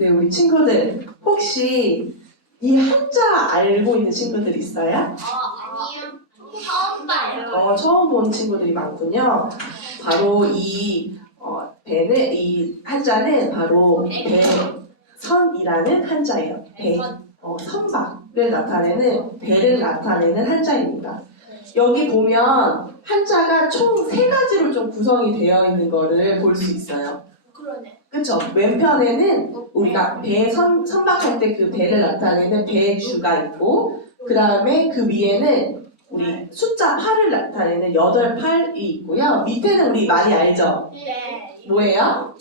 네, 우리 친구들 혹시 이 한자 알고 있는 친구들 있어요? 아니요. 처음 봐요. 처음 본 친구들이 많군요. 바로 이 배는 이 한자는 바로 배선이라는 한자예요. 선박을 나타내는 배를 나타내는 한자입니다. 여기 보면 한자가 총 3가지로 좀 구성이 되어 있는 거를 볼 수 있어요. 그러네. 그쵸? 왼편에는 우리가 선박할 때 그 배를 나타내는 배주가 있고, 그 다음에 그 위에는 우리 숫자 8을 나타내는 8팔이 있고요. 밑에는 우리 많이 알죠? 네. 뭐예요?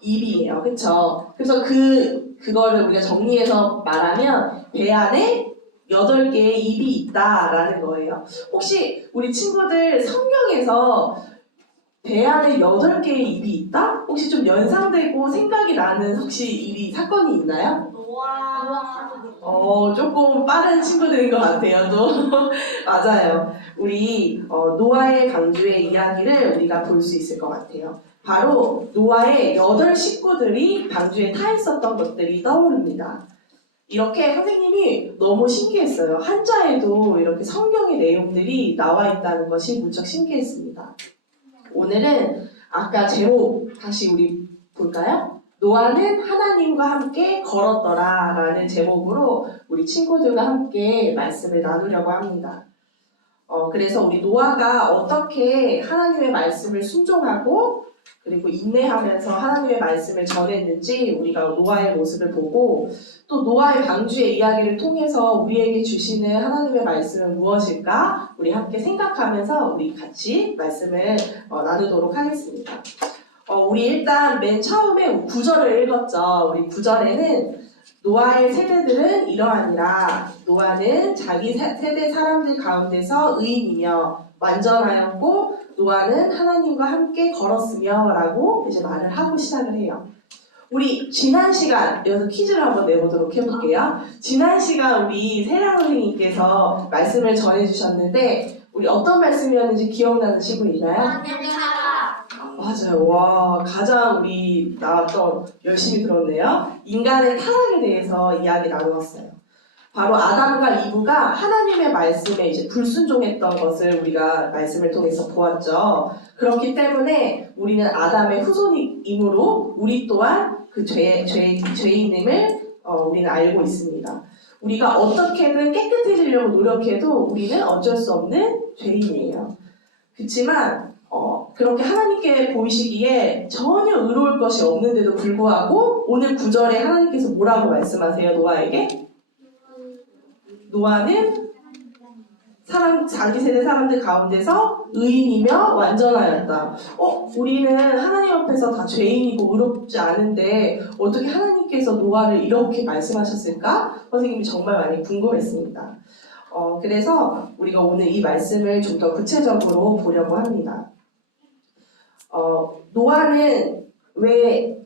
입이에요. 그쵸? 그래서 그거를 우리가 정리해서 말하면 배 안에 8개의 입이 있다라는 거예요. 혹시 우리 친구들 성경에서 배 안에 8개의 입이 있다? 혹시 좀 연상되고 생각이 나는 혹시 사건이 있나요? 조금 빠른 친구들인 것 같아요, 또. 맞아요. 우리 노아의 방주의 이야기를 우리가 볼 수 있을 것 같아요. 바로 노아의 8 식구들이 방주에 타 있었던 것들이 떠오릅니다. 이렇게 선생님이 너무 신기했어요. 한자에도 이렇게 성경의 내용들이 나와 있다는 것이 무척 신기했습니다. 오늘은 아까 제목 다시 우리 볼까요? 노아는 하나님과 함께 걸었더라 라는 제목으로 우리 친구들과 함께 말씀을 나누려고 합니다. 그래서 우리 노아가 어떻게 하나님의 말씀을 순종하고 그리고 인내하면서 하나님의 말씀을 전했는지 우리가 노아의 모습을 보고 또 노아의 방주의 이야기를 통해서 우리에게 주시는 하나님의 말씀은 무엇일까? 우리 함께 생각하면서 우리 같이 말씀을 나누도록 하겠습니다. 우리 일단 맨 처음에 9절을 읽었죠. 우리 9절에는 노아의 세대들은 이러하니라. 노아는 자기 세대 사람들 가운데서 의인이며 완전하였고 노아는 하나님과 함께 걸었으며 라고 이제 말을 하고 시작을 해요. 우리 지난 시간, 여기서 퀴즈를 한번 내보도록 해볼게요. 지난 시간 우리 세라 선생님께서 말씀을 전해주셨는데 우리 어떤 말씀이었는지 기억나는 친구 있나요? 맞아요. 와, 가장 우리 나왔던 열심히 들었네요. 인간의 타락에 대해서 이야기 나누었어요. 바로 아담과 이브가 하나님의 말씀에 이제 불순종했던 것을 우리가 말씀을 통해서 보았죠. 그렇기 때문에 우리는 아담의 후손이므로 우리 또한 그 죄인임을 우리는 알고 있습니다. 우리가 어떻게든 깨끗해지려고 노력해도 우리는 어쩔 수 없는 죄인이에요. 그렇지만 그렇게 하나님께 보이시기에 전혀 의로울 것이 없는데도 불구하고 오늘 9절에 하나님께서 뭐라고 말씀하세요? 노아에게? 노아는 자기 세대 사람들 가운데서 의인이며 완전하였다. 우리는 하나님 앞에서 다 죄인이고 의롭지 않은데 어떻게 하나님께서 노아를 이렇게 말씀하셨을까? 선생님이 정말 많이 궁금했습니다. 그래서 우리가 오늘 이 말씀을 좀 더 구체적으로 보려고 합니다. 노아는 왜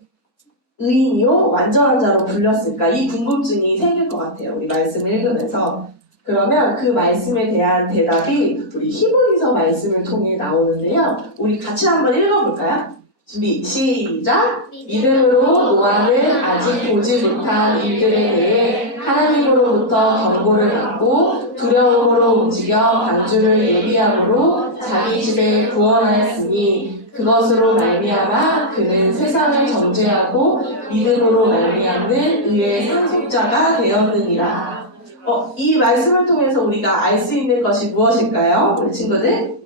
의인이요? 완전한 자로 불렸을까? 이 궁금증이 생길 것 같아요. 우리 말씀을 읽으면서. 그러면 그 말씀에 대한 대답이 우리 히브리서 말씀을 통해 나오는데요. 우리 같이 한번 읽어볼까요? 준비, 시작! 믿음으로 노아는 아직 보지 못한 일들에 대해 하나님으로부터 경고를 받고 두려움으로 움직여 방주를 예비함으로 자기 집에 구원하였으니 그것으로 말미암아 그는 세상을 정죄하고 믿음으로 말미암는 의의 상속자가 되었느니라. 이 말씀을 통해서 우리가 알 수 있는 것이 무엇일까요? 우리 친구들?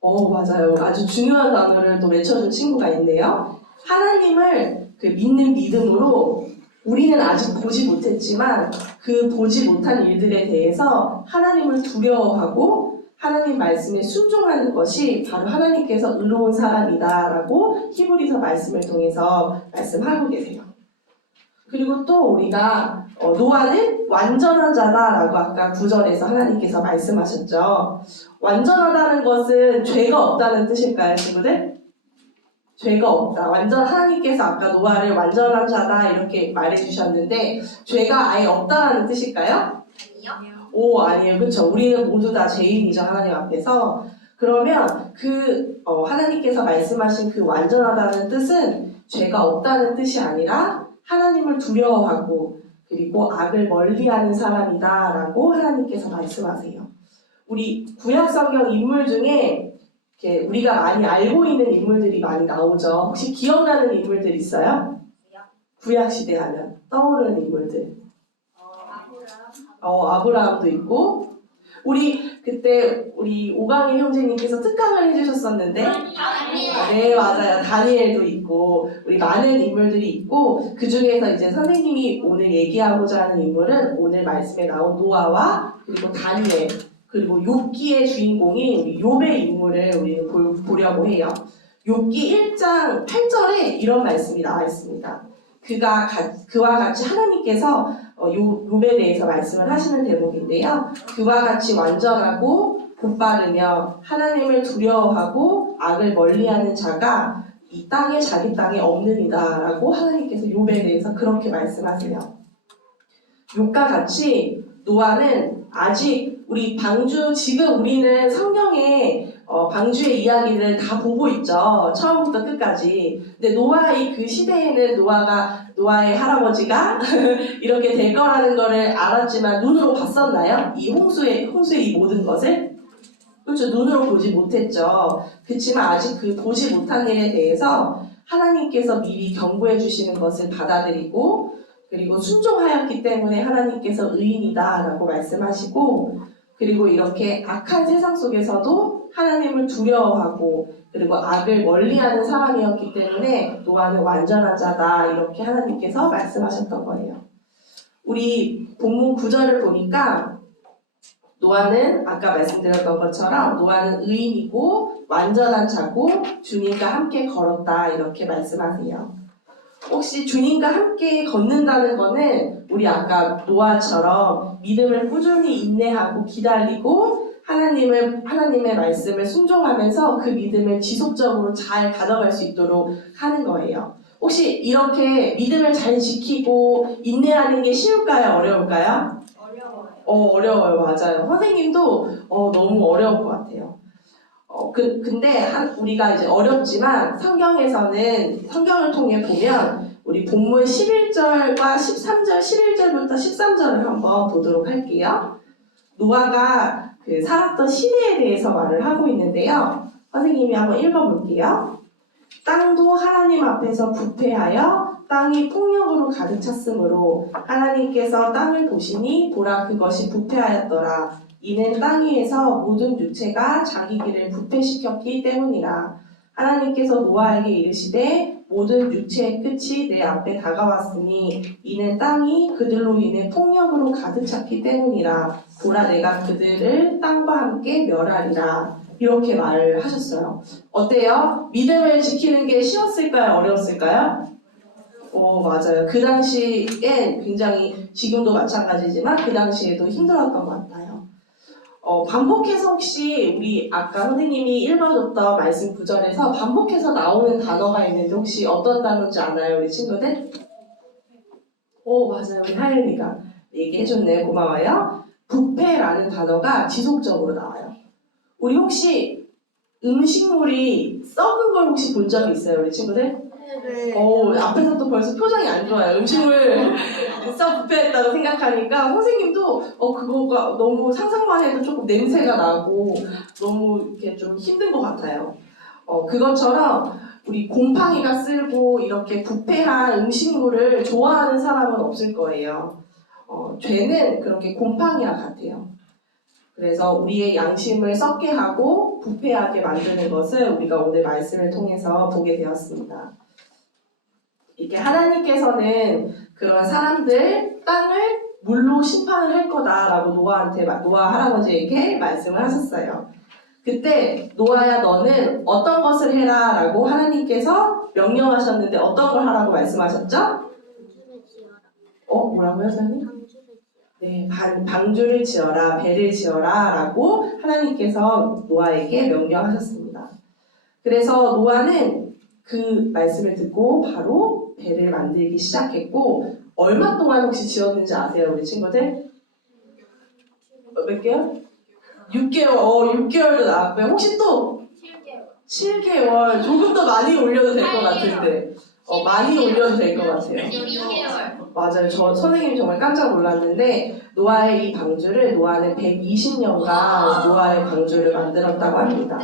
맞아요. 아주 중요한 단어를 또 외쳐준 친구가 있네요. 하나님을 믿는 믿음으로 우리는 아직 보지 못했지만 그 보지 못한 일들에 대해서 하나님을 두려워하고 하나님 말씀에 순종하는 것이 바로 하나님께서 의로운 사람이다라고 히브리서 말씀을 통해서 말씀하고 계세요. 그리고 또 우리가 노아는 완전한 자다라고 아까 9절에서 하나님께서 말씀하셨죠. 완전하다는 것은 죄가 없다는 뜻일까요, 친구들? 죄가 없다. 하나님께서 아까 노아를 완전한 자다 이렇게 말해주셨는데 죄가 아예 없다는 뜻일까요? 아니요. 아니에요. 그렇죠. 우리는 모두 다 죄인이죠, 하나님 앞에서. 그러면 하나님께서 말씀하신 그 완전하다는 뜻은 죄가 없다는 뜻이 아니라 하나님을 두려워하고 그리고 악을 멀리하는 사람이다라고 하나님께서 말씀하세요. 우리 구약 성경 인물 중에 이렇게 우리가 많이 알고 있는 인물들이 많이 나오죠. 혹시 기억나는 인물들 있어요? 구약 시대 하면 떠오르는 인물들. 아브라함도 있고 그때 우리 오강일 형제님께서 특강을 해주셨었는데 네 맞아요. 다니엘도 있고 우리 많은 인물들이 있고 그 중에서 이제 선생님이 오늘 얘기하고자 하는 인물은 오늘 말씀에 나온 노아와 그리고 다니엘 그리고 욥기의 주인공인 우리 욥의 인물을 우리는 보려고 해요. 욥기 1장 8절에 이런 말씀이 나와 있습니다. 그와 같이 하나님께서 욥에 대해서 말씀을 하시는 대목인데요. 그와 같이 완전하고 곧바르며 하나님을 두려워하고 악을 멀리하는 자가 이 땅에 자기 땅에 없느니라 라고 하나님께서 욥에 대해서 그렇게 말씀하세요. 욥과 같이 노아는 아직 지금 우리는 성경에 방주의 이야기를 다 보고 있죠. 처음부터 끝까지. 근데 노아의 그 시대에는 노아의 할아버지가 이렇게 될 거라는 거를 알았지만 눈으로 봤었나요? 이 홍수의 이 모든 것을? 그렇죠. 눈으로 보지 못했죠. 그렇지만 아직 그 보지 못한 일에 대해서 하나님께서 미리 경고해 주시는 것을 받아들이고 그리고 순종하였기 때문에 하나님께서 의인이다라고 말씀하시고 그리고 이렇게 악한 세상 속에서도 하나님을 두려워하고 그리고 악을 멀리하는 사람이었기 때문에 노아는 완전한 자다 이렇게 하나님께서 말씀하셨던 거예요. 우리 본문 9절을 보니까 노아는 아까 말씀드렸던 것처럼 노아는 의인이고 완전한 자고 주님과 함께 걸었다 이렇게 말씀하세요. 혹시 주님과 함께 걷는다는 거는 우리 아까 노아처럼 믿음을 꾸준히 인내하고 기다리고 하나님의 말씀을 순종하면서 그 믿음을 지속적으로 잘 가져갈 수 있도록 하는 거예요. 혹시 이렇게 믿음을 잘 지키고 인내하는 게 쉬울까요? 어려울까요? 어려워요. 맞아요. 선생님도 너무 어려운 것 같아요. 근데 우리가 이제 어렵지만 성경을 통해 보면 우리 본문 11절과 13절, 11절부터 13절을 한번 보도록 할게요. 노아가 살았던 시대에 대해서 말을 하고 있는데요. 선생님이 한번 읽어볼게요. 땅도 하나님 앞에서 부패하여 땅이 폭력으로 가득 찼으므로 하나님께서 땅을 보시니 보라 그것이 부패하였더라. 이는 땅 위에서 모든 육체가 자기 길을 부패시켰기 때문이라. 하나님께서 노아에게 이르시되 모든 육체의 끝이 내 앞에 다가왔으니 이는 땅이 그들로 인해 폭력으로 가득 찼기 때문이라. 보라 내가 그들을 땅과 함께 멸하리라. 이렇게 말을 하셨어요. 어때요? 믿음을 지키는 게 쉬웠을까요? 어려웠을까요? 맞아요. 그 당시엔 굉장히 지금도 마찬가지지만 그 당시에도 힘들었던 것 같아요. 반복해서 혹시 우리 아까 선생님이 읽어줬던 말씀 구절에서 반복해서 나오는 단어가 있는데 혹시 어떤 단어인지 아나요, 우리 친구들? 맞아요. 우리 하연이가 얘기해줬네요. 고마워요. 부패라는 단어가 지속적으로 나와요. 우리 혹시 음식물이 썩은 걸 혹시 본 적이 있어요, 우리 친구들? 네. 앞에서 또 벌써 표정이 안 좋아요. 음식물 썩 부패했다고 생각하니까 선생님도 그거가 너무 상상만 해도 조금 냄새가 나고 너무 이렇게 좀 힘든 것 같아요. 그것처럼 우리 곰팡이가 쓸고 이렇게 부패한 음식물을 좋아하는 사람은 없을 거예요. 죄는 그렇게 곰팡이와 같아요. 그래서 우리의 양심을 썩게 하고 부패하게 만드는 것을 우리가 오늘 말씀을 통해서 보게 되었습니다. 이게 하나님께서는 그런 사람들, 땅을 물로 심판을 할 거다라고 노아 할아버지에게 말씀을 하셨어요. 그때 노아야 너는 어떤 것을 해라 라고 하나님께서 명령하셨는데 어떤 걸 하라고 말씀하셨죠? 뭐라고요, 선생님? 네, 방주를 지어라, 배를 지어라 라고 하나님께서 노아에게 명령하셨습니다. 그래서 노아는 그 말씀을 듣고 바로 배를 만들기 시작했고 얼마 동안 혹시 지었는지 아세요, 우리 친구들? 몇 개월? 6개월, 6개월도 나왔고요. 혹시 또? 7개월. 조금 더 많이 올려도 될 것 같은데. 많이 올려도 될 것 같아요. 12개월. 맞아요. 저 선생님이 정말 깜짝 놀랐는데 노아의 이 방주를 노아는 120년간 노아의 방주를 만들었다고 합니다.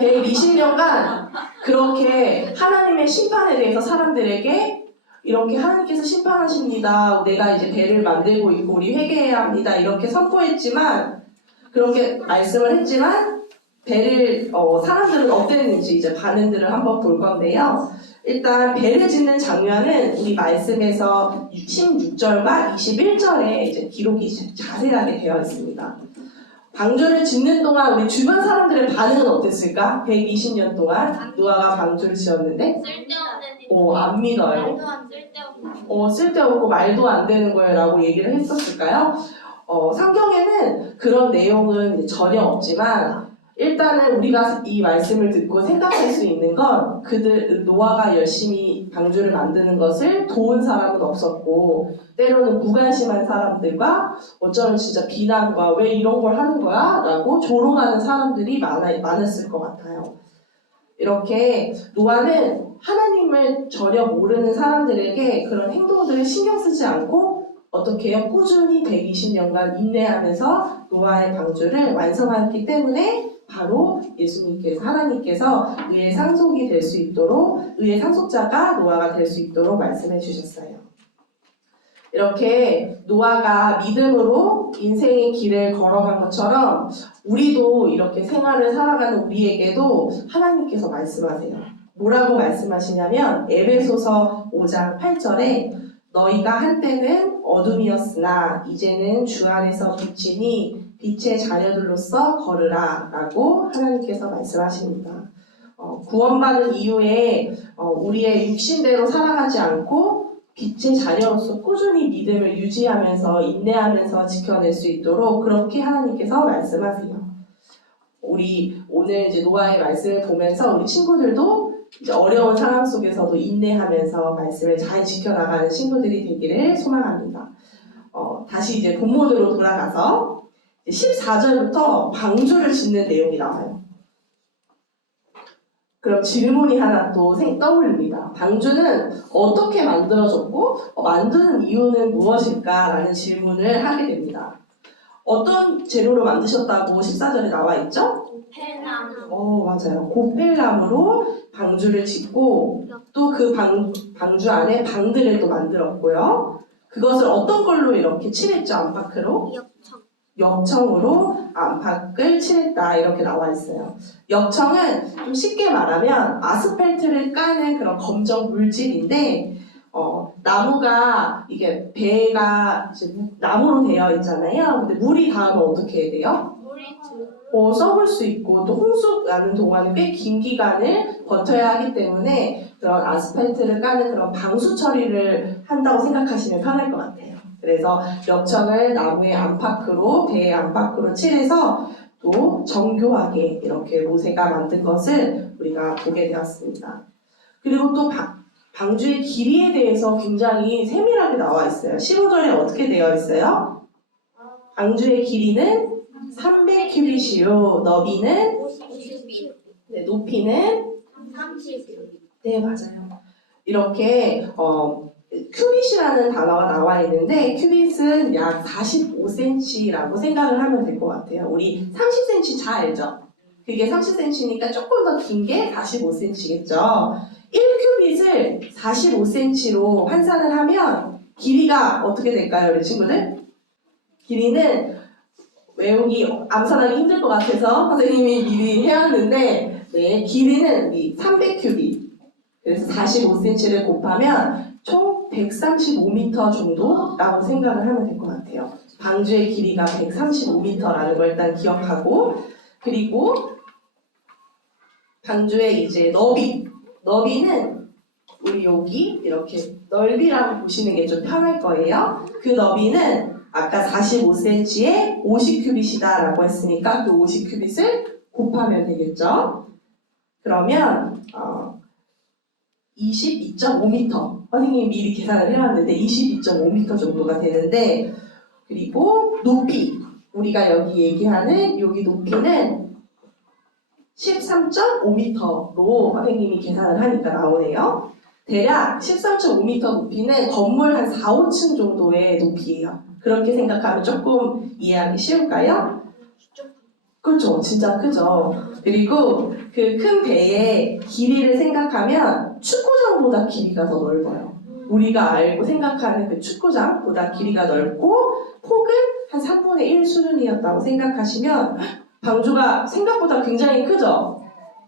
120년간 그렇게 하나님의 심판에 대해서 사람들에게 이렇게 하나님께서 심판하십니다. 내가 이제 배를 만들고 있고 우리 회개해야 합니다. 이렇게 선포했지만 그렇게 말씀을 했지만 배를 사람들은 어땠는지 이제 반응들을 한번 볼 건데요. 일단 배를 짓는 장면은 우리 말씀에서 16절과 21절에 이제 기록이 자세하게 되어 있습니다. 방주를 짓는 동안 우리 주변 사람들의 반응은 어땠을까? 120년 동안 노아가 방주를 지었는데 쓸데없는 안 믿어요. 말도 안 쓸데없는 쓸데없고 말도 안 되는 거예요 라고 얘기를 했었을까요? 성경에는 그런 내용은 전혀 없지만 일단은 우리가 이 말씀을 듣고 생각할 수 있는 건 노아가 열심히 방주를 만드는 것을 도운 사람은 없었고 때로는 무관심한 사람들과 어쩌면 진짜 비난과 왜 이런 걸 하는 거야? 라고 조롱하는 사람들이 많았을 것 같아요. 이렇게 노아는 하나님을 전혀 모르는 사람들에게 그런 행동들을 신경 쓰지 않고 어떻게 해요? 꾸준히 120년간 인내하면서 노아의 방주를 완성했기 때문에 바로 예수님께서 하나님께서 의의 상속이 될 수 있도록 의의 상속자가 노아가 될 수 있도록 말씀해 주셨어요. 이렇게 노아가 믿음으로 인생의 길을 걸어간 것처럼 우리도 이렇게 생활을 살아가는 우리에게도 하나님께서 말씀하세요. 뭐라고 말씀하시냐면 에베소서 5장 8절에 너희가 한때는 어둠이었으나 이제는 주 안에서 빛이니 빛의 자녀들로서 걸으라 라고 하나님께서 말씀하십니다. 구원받은 이후에 우리의 육신대로 살아가지 않고 빛의 자녀로서 꾸준히 믿음을 유지하면서 인내하면서 지켜낼 수 있도록 그렇게 하나님께서 말씀하세요. 우리 오늘 이제 노아의 말씀을 보면서 우리 친구들도 이제 어려운 상황 속에서도 인내하면서 말씀을 잘 지켜나가는 친구들이 되기를 소망합니다. 다시 이제 본문으로 돌아가서 14절부터 방주를 짓는 내용이 나와요. 그럼 질문이 하나 또 떠올립니다. 방주는 어떻게 만들어졌고 만드는 이유는 무엇일까라는 질문을 하게 됩니다. 어떤 재료로 만드셨다고 14절에 나와 있죠? 펠나무. 맞아요. 고펠나무로 방주를 짓고 또 그 방주 안에 방들을 또 만들었고요. 그것을 어떤 걸로 이렇게 칠했죠? 안팎으로? 역청으로 안팎을 칠했다 이렇게 나와 있어요. 역청은 좀 쉽게 말하면 아스팔트를 까는 그런 검정 물질인데 나무가 이게 배가 이제 나무로 되어 있잖아요. 근데 물이 닿으면 어떻게 해야 돼요? 썩을 수 있고 또 홍수 나는 동안에 꽤 긴 기간을 버텨야 하기 때문에 그런 아스팔트를 까는 그런 방수 처리를 한다고 생각하시면 편할 것 같아요. 그래서 역청을 나무의 안팎으로 배의 안팎으로 칠해서 또 정교하게 이렇게 모세가 만든 것을 우리가 보게 되었습니다. 그리고 또 방주의 길이에 대해서 굉장히 세밀하게 나와 있어요. 15절에 어떻게 되어 있어요? 방주의 길이는 300규빗이요 너비는 50규빗. 높이는 30규빗. 네 맞아요. 이렇게 큐빗이라는 단어가 나와 있는데 큐빗은 약 45cm라고 생각을 하면 될 것 같아요. 우리 30cm 잘 알죠? 그게 30cm니까 조금 더 긴 게 45cm겠죠. 1큐빗을 45cm로 환산을 하면 길이가 어떻게 될까요, 우리 친구들? 길이는 외우기 암산하기 힘들 것 같아서 선생님이 미리 해왔는데 길이는 300큐빗 그래서 45cm를 곱하면 총 135m 정도라고 생각을 하면 될 것 같아요. 방주의 길이가 135m라는 걸 일단 기억하고 그리고 방주의 이제 너비는 우리 여기 이렇게 넓이라고 보시는 게 좀 편할 거예요. 그 너비는 아까 45cm에 50큐빗이다 라고 했으니까 그 50큐빗을 곱하면 되겠죠. 그러면 22.5m 선생님이 미리 계산을 해왔는데 22.5m 정도가 되는데 그리고 높이 우리가 여기 얘기하는 여기 높이는 13.5m로 선생님이 계산을 하니까 나오네요. 대략 13.5m 높이는 건물 한 4, 5층 정도의 높이예요. 그렇게 생각하면 조금 이해하기 쉬울까요? 그렇죠. 진짜 크죠. 그리고 그 큰 배의 길이를 생각하면 축구장보다 길이가 더 넓어요. 우리가 알고 생각하는 그 축구장보다 길이가 넓고 폭은 한 3분의 1 수준이었다고 생각하시면 방주가 생각보다 굉장히 크죠.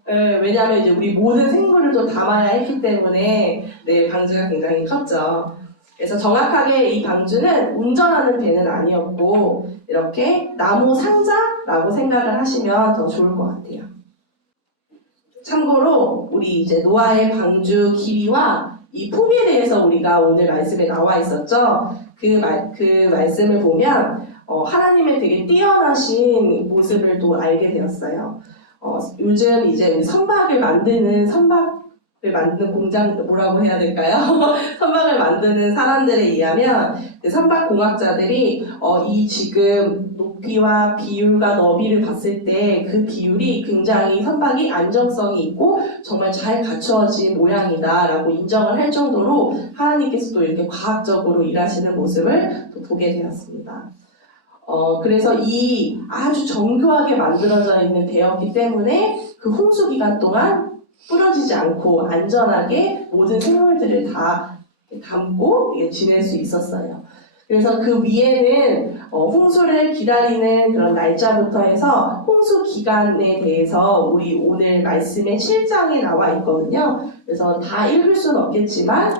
네, 왜냐하면 이제 우리 모든 생물을 또 담아야 했기 때문에 네, 방주가 굉장히 컸죠. 그래서 정확하게 이 방주는 운전하는 배는 아니었고 이렇게 나무 상자라고 생각을 하시면 더 좋을 것 같아요. 참고로 우리 이제 노아의 방주 길이와 이 폭에 대해서 우리가 오늘 말씀에 나와 있었죠. 그 말씀을 보면 하나님의 되게 뛰어나신 모습을 또 알게 되었어요. 요즘 이제 우리 선박을 만드는 공장 뭐라고 해야 될까요? 선박을 만드는 사람들에 의하면 선박 공학자들이 이 지금 높이와 비율과 너비를 봤을 때 그 비율이 굉장히 선박이 안정성이 있고 정말 잘 갖추어진 모양이다라고 인정을 할 정도로 하나님께서 또 이렇게 과학적으로 일하시는 모습을 또 보게 되었습니다. 그래서 이 아주 정교하게 만들어져 있는 배였기 때문에 그 홍수 기간 동안 부러지지 않고 안전하게 모든 생물들을 다 담고 지낼 수 있었어요. 그래서 그 위에는 홍수를 기다리는 그런 날짜부터 해서 홍수 기간에 대해서 우리 오늘 말씀의 7장에 나와 있거든요. 그래서 다 읽을 수는 없겠지만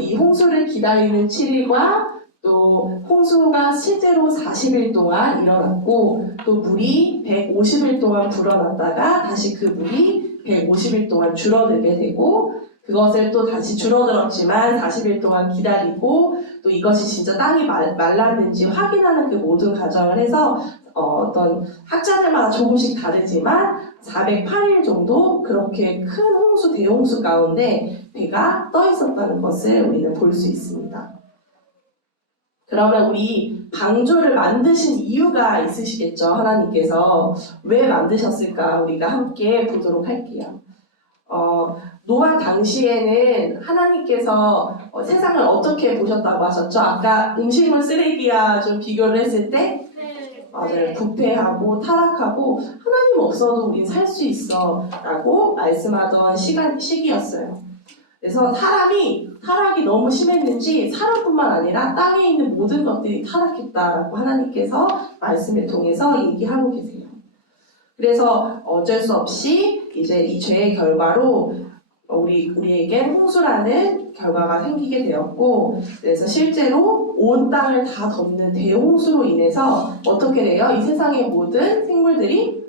이 홍수를 기다리는 7일과 또 홍수가 실제로 40일 동안 일어났고 또 물이 150일 동안 불어났다가 다시 그 물이 150일 동안 줄어들게 되고 그것을 또 다시 줄어들었지만 40일 동안 기다리고 또 이것이 진짜 땅이 말랐는지 확인하는 그 모든 과정을 해서 어떤 학자들마다 조금씩 다르지만 408일 정도 그렇게 큰 홍수, 대홍수 가운데 배가 떠 있었다는 것을 우리는 볼 수 있습니다. 그러면 우리 방주를 만드신 이유가 있으시겠죠? 하나님께서 왜 만드셨을까? 우리가 함께 보도록 할게요. 노아 당시에는 하나님께서 세상을 어떻게 보셨다고 하셨죠? 아까 음식물 쓰레기와 좀 비교를 했을 때 맞아요. 부패하고 타락하고 하나님 없어도 우린 살 수 있어 라고 말씀하던 시기였어요. 그래서 타락이 너무 심했는지 사람뿐만 아니라 땅에 있는 모든 것들이 타락했다라고 하나님께서 말씀을 통해서 얘기하고 계세요. 그래서 어쩔 수 없이 이제 이 죄의 결과로 우리에게 홍수라는 결과가 생기게 되었고 그래서 실제로 온 땅을 다 덮는 대홍수로 인해서 어떻게 돼요? 이 세상의 모든 생물들이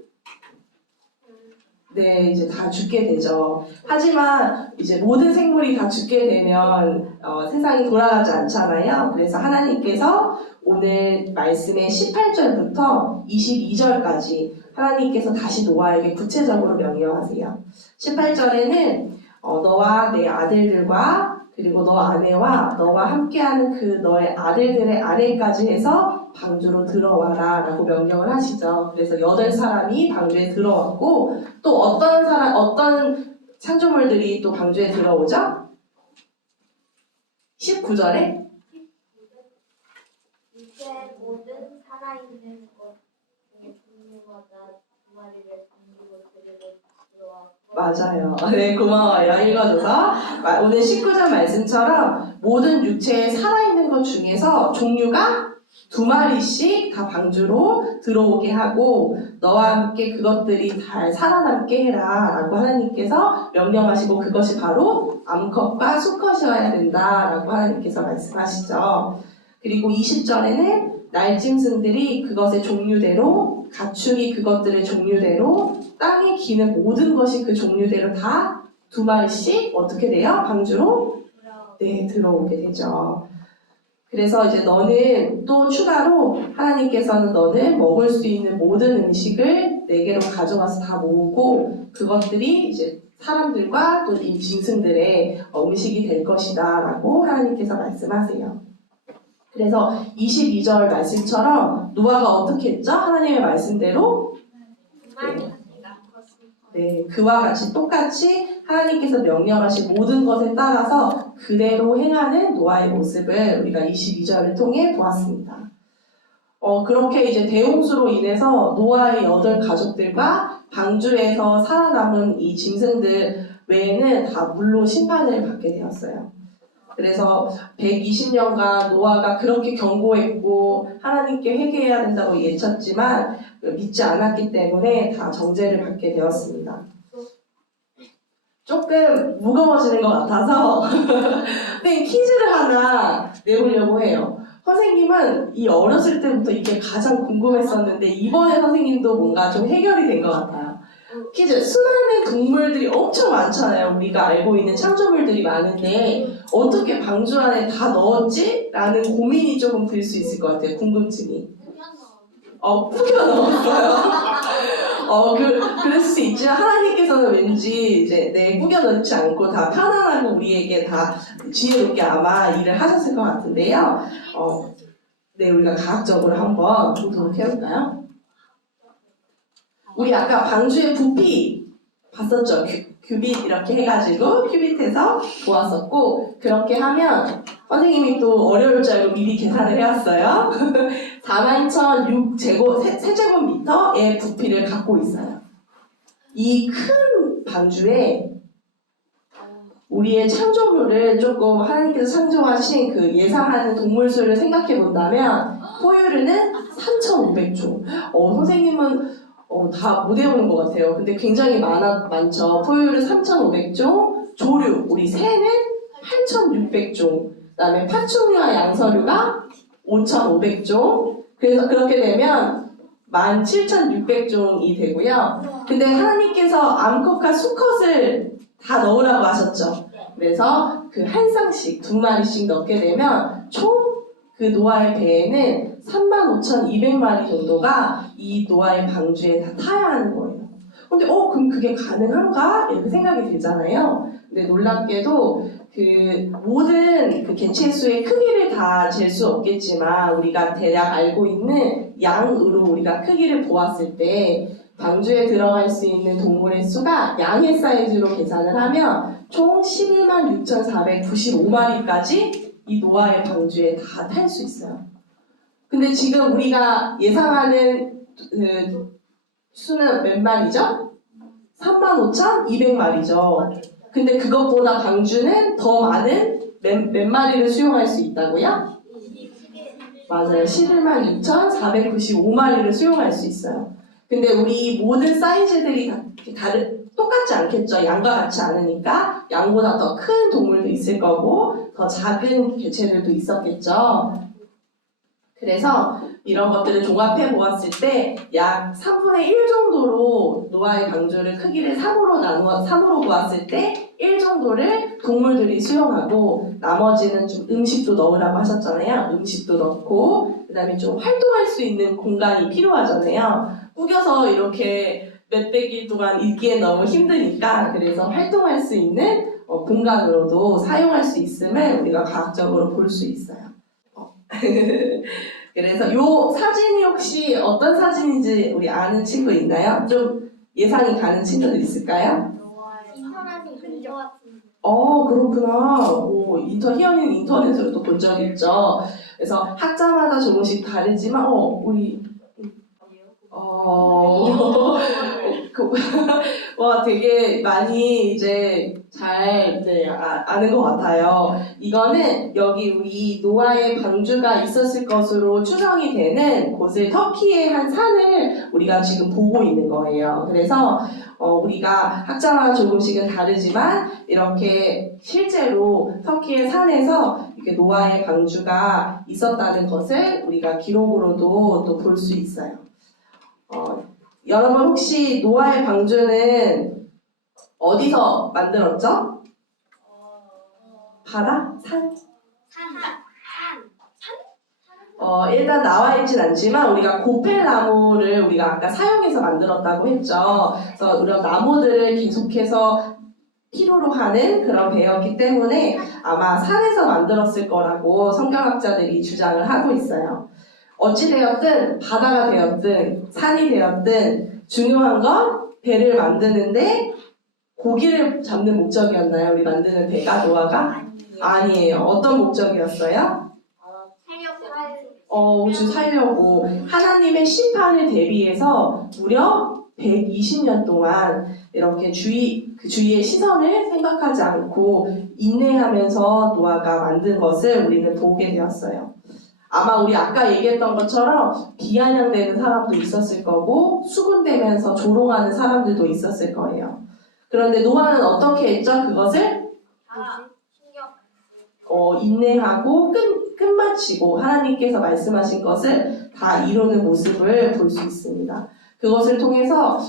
네, 이제 다 죽게 되죠. 하지만 이제 모든 생물이 다 죽게 되면 세상이 돌아가지 않잖아요. 그래서 하나님께서 오늘 말씀의 18절부터 22절까지 하나님께서 다시 노아에게 구체적으로 명령하세요. 18절에는 너와 내 아들들과 그리고 너 아내와 너와 함께하는 그 너의 아들들의 아내까지 해서 방주로 들어와라 라고 명령을 하시죠. 그래서 8사람이 방주에 들어왔고 또 어떤 창조물들이 또 방주에 들어오죠? 19절에 이제 모든 살아있는 것 중에 동물마다 두 마리를 반기고 들으러 들어왔고 맞아요. 네, 고마워요. 읽어줘서. 오늘 19절 말씀처럼 모든 육체에 살아있는 것 중에서 종류가 2마리씩 다 방주로 들어오게 하고 너와 함께 그것들이 잘 살아남게 해라 라고 하나님께서 명령하시고 그것이 바로 암컷과 수컷이어야 된다 라고 하나님께서 말씀하시죠. 그리고 20절에는 날짐승들이 그것의 종류대로 가축이 그것들의 종류대로 땅에 기는 모든 것이 그 종류대로 다 2마리씩 어떻게 돼요? 방주로 네, 들어오게 되죠. 그래서 이제 너는 또 추가로 하나님께서는 너는 먹을 수 있는 모든 음식을 내게로 가져와서 다 모으고 그것들이 이제 사람들과 또 이 짐승들의 음식이 될 것이다 라고 하나님께서 말씀하세요. 그래서 22절 말씀처럼 노아가 어떻게 했죠? 하나님의 말씀대로 네, 그와 같이 똑같이 하나님께서 명령하신 모든 것에 따라서 그대로 행하는 노아의 모습을 우리가 22절을 통해 보았습니다. 그렇게 이제 대홍수로 인해서 노아의 8가족들과 방주에서 살아남은 이 짐승들 외에는 다 물로 심판을 받게 되었어요. 그래서 120년간 노아가 그렇게 경고했고 하나님께 회개해야 된다고 예쳤지만 믿지 않았기 때문에 다 정죄를 받게 되었습니다. 조금 무거워지는 것 같아서 퀴즈를 하나 내보려고 해요. 선생님은 이 어렸을 때부터 이게 가장 궁금했었는데 이번에 선생님도 뭔가 좀 해결이 된 것 같아요. 퀴즈. 수많은 동물들이 엄청 많잖아요. 우리가 알고 있는 창조물들이 많은데 어떻게 방주 안에 다 넣었지? 라는 고민이 조금 들 수 있을 것 같아요. 궁금증이. 꾸겨 넣었어요. 그럴 수 있지만 하나님께서는 왠지 이제 꾸겨 넣지 않고 다 편안하고 우리에게 다 지혜롭게 아마 일을 하셨을 것 같은데요. 네, 우리가 과학적으로 한번 보도록 해볼까요? 우리 아까 방주의 부피 봤었죠? 큐빗 이렇게 해가지고 큐빗해서 보았었고 그렇게 하면 선생님이 또 어려울 줄 알고 미리 계산을 해왔어요. 41,006 세제곱미터의 부피를 갖고 있어요. 이 큰 방주에 우리의 창조물을 조금 하나님께서 창조하신 그 예상하는 동물 수를 생각해 본다면 포유류는 3,500종. 선생님은 다 못 외우는 것 같아요. 근데 굉장히 많죠. 포유류 3,500종, 조류, 우리 새는 8,600종, 그 다음에 파충류와 양서류가 5,500종, 그래서 그렇게 되면 17,600종이 되고요. 근데 하나님께서 암컷과 수컷을 다 넣으라고 하셨죠. 그래서 그 한 쌍씩 2마리씩 넣게 되면 총 그 노아의 배에는 35,200마리 정도가 이 노아의 방주에 다 타야 하는 거예요. 근데 그럼 그게 가능한가? 이렇게 생각이 들잖아요. 근데 놀랍게도 그 모든 그 개체수의 크기를 다 잴 수 없겠지만 우리가 대략 알고 있는 양으로 우리가 크기를 보았을 때 방주에 들어갈 수 있는 동물의 수가 양의 사이즈로 계산을 하면 총 116,495마리까지 이 노아의 방주에 다 탈 수 있어요. 근데 지금 우리가 예상하는 그 수는 몇 마리죠? 35,200마리죠. 근데 그것보다 방주는 더 많은 몇 마리를 수용할 수 있다고요? 맞아요. 116,495마리를 수용할 수 있어요. 근데 우리 모든 사이즈들이 똑같지 않겠죠. 양과 같지 않으니까 양보다 더 큰 동물도 있을 거고 더 작은 개체들도 있었겠죠. 그래서 이런 것들을 종합해 보았을 때 약 3분의 1 정도로 노아의 방주를 크기를 3으로 보았을 때 1 정도를 동물들이 수용하고 나머지는 좀 음식도 넣으라고 하셨잖아요. 음식도 넣고 그 다음에 좀 활동할 수 있는 공간이 필요하잖아요. 꾸겨서 이렇게 몇백 일 동안 있기엔 너무 힘드니까 그래서 활동할 수 있는 공간으로도 사용할 수 있음을 우리가 과학적으로 볼 수 있어요. 그래서 요 사진이 혹시 어떤 사진인지 우리 아는 친구 있나요? 좀 예상이 가는 친구들 있을까요? 인터넷에 있는 것 같은데. 그렇구나. 희연이는 인터넷으로 또 본 적 있죠. 그래서 학자마다 조금씩 다르지만 우리 되게 많이 이제 잘 아는 것 같아요. 이거는 여기 우리 노아의 방주가 있었을 것으로 추정이 되는 곳을 터키의 한 산을 우리가 지금 보고 있는 거예요. 그래서 우리가 학자마다 조금씩은 다르지만 이렇게 실제로 터키의 산에서 이렇게 노아의 방주가 있었다는 것을 우리가 기록으로도 또 볼 수 있어요. 여러분 혹시 노아의 방주는 어디서 만들었죠? 바다? 산? 일단 나와 있진 않지만 우리가 고펠나무를 우리가 아까 사용해서 만들었다고 했죠. 그래서 이런 나무들을 계속해서 필요로 하는 그런 배였기 때문에 아마 산에서 만들었을 거라고 성경학자들이 주장을 하고 있어요. 어찌되었든 바다가 되었든 산이 되었든 중요한 건 배를 만드는데 고기를 잡는 목적이었나요? 우리 만드는 배가 노아가? 아니에요. 어떤 목적이었어요? 우주 살려고 하나님의 심판을 대비해서 무려 120년 동안 이렇게 그 주위의 시선을 생각하지 않고 인내하면서 노아가 만든 것을 우리는 보게 되었어요. 아마 우리 아까 얘기했던 것처럼 비아냥대는 사람도 있었을 거고 수군대면서 조롱하는 사람들도 있었을 거예요. 그런데 노아는 어떻게 했죠? 그것을 인내하고 끝마치고 하나님께서 말씀하신 것을 다 이루는 모습을 볼 수 있습니다. 그것을 통해서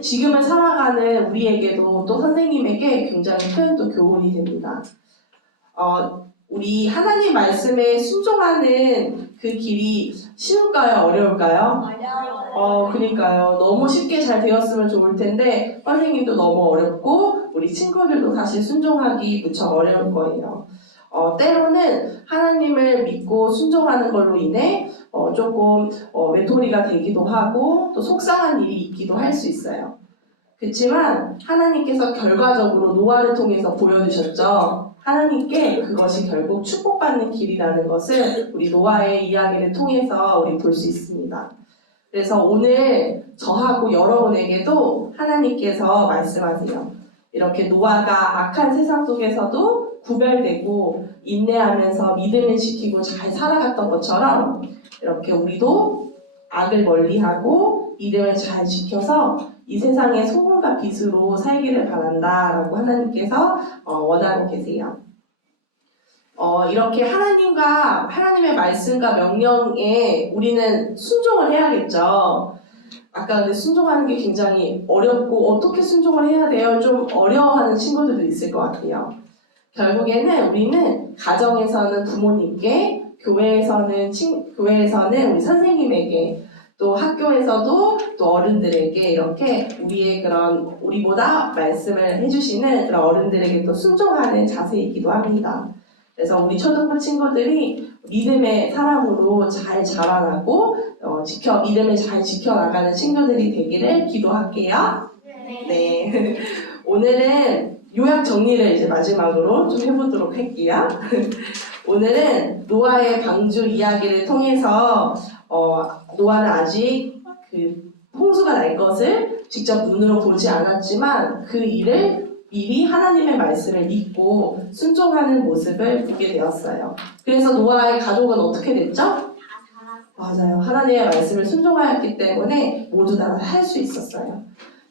지금을 살아가는 우리에게도 또 선생님에게 굉장히 큰 또 교훈이 됩니다. 우리 하나님 말씀에 순종하는 그 길이 쉬울까요? 어려울까요? 그러니까요. 너무 쉽게 잘 되었으면 좋을 텐데 선생님도 너무 어렵고 우리 친구들도 사실 순종하기 무척 어려울 거예요. 때로는 하나님을 믿고 순종하는 걸로 인해 조금 외톨이가 되기도 하고 또 속상한 일이 있기도 할 수 있어요. 그렇지만 하나님께서 결과적으로 노아를 통해서 보여주셨죠. 하나님께 그것이 결국 축복받는 길이라는 것을 우리 노아의 이야기를 통해서 우리 볼 수 있습니다. 그래서 오늘 저하고 여러분에게도 하나님께서 말씀하세요. 이렇게 노아가 악한 세상 속에서도 구별되고 인내하면서 믿음을 지키고 잘 살아갔던 것처럼 이렇게 우리도 악을 멀리하고 믿음을 잘 지켜서 이 세상의 소금과 빛으로 살기를 바란다라고 하나님께서 원하고 계세요. 이렇게 하나님의 말씀과 명령에 우리는 순종을 해야겠죠. 아까 근데 순종하는 게 굉장히 어렵고 어떻게 순종을 해야 돼요? 좀 어려워하는 친구들도 있을 것 같아요. 결국에는 우리는 가정에서는 부모님께, 교회에서는 우리 선생님에게, 또 학교에서도 또 어른들에게 이렇게 우리보다 말씀을 해주시는 그런 어른들에게 또 순종하는 자세이기도 합니다. 그래서 우리 초등부 친구들이 믿음의 사람으로 잘 자라나고 믿음을 잘 지켜나가는 친구들이 되기를 기도할게요. 네. 오늘은 요약 정리를 이제 마지막으로 좀 해보도록 할게요. 오늘은 노아의 방주 이야기를 통해서 노아는 아직 그 홍수가 날 것을 직접 눈으로 보지 않았지만 그 일을 미리 하나님의 말씀을 믿고 순종하는 모습을 보게 되었어요. 그래서 노아의 가족은 어떻게 됐죠? 맞아요. 하나님의 말씀을 순종하였기 때문에 모두 다 할 수 있었어요.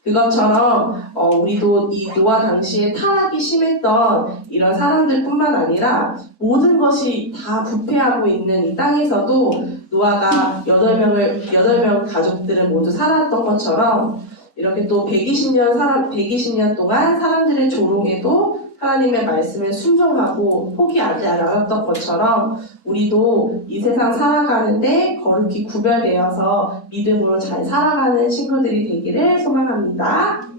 그것처럼 우리도 이 노아 당시에 타락이 심했던 이런 사람들뿐만 아니라 모든 것이 다 부패하고 있는 이 땅에서도 노아가 8명 가족들은 모두 살았던 것처럼 이렇게 또 120년 동안 사람들의 조롱에도 하나님의 말씀을 순종하고 포기하지 않았던 것처럼 우리도 이 세상 살아가는데 거룩히 구별되어서 믿음으로 잘 살아가는 친구들이 되기를 소망합니다.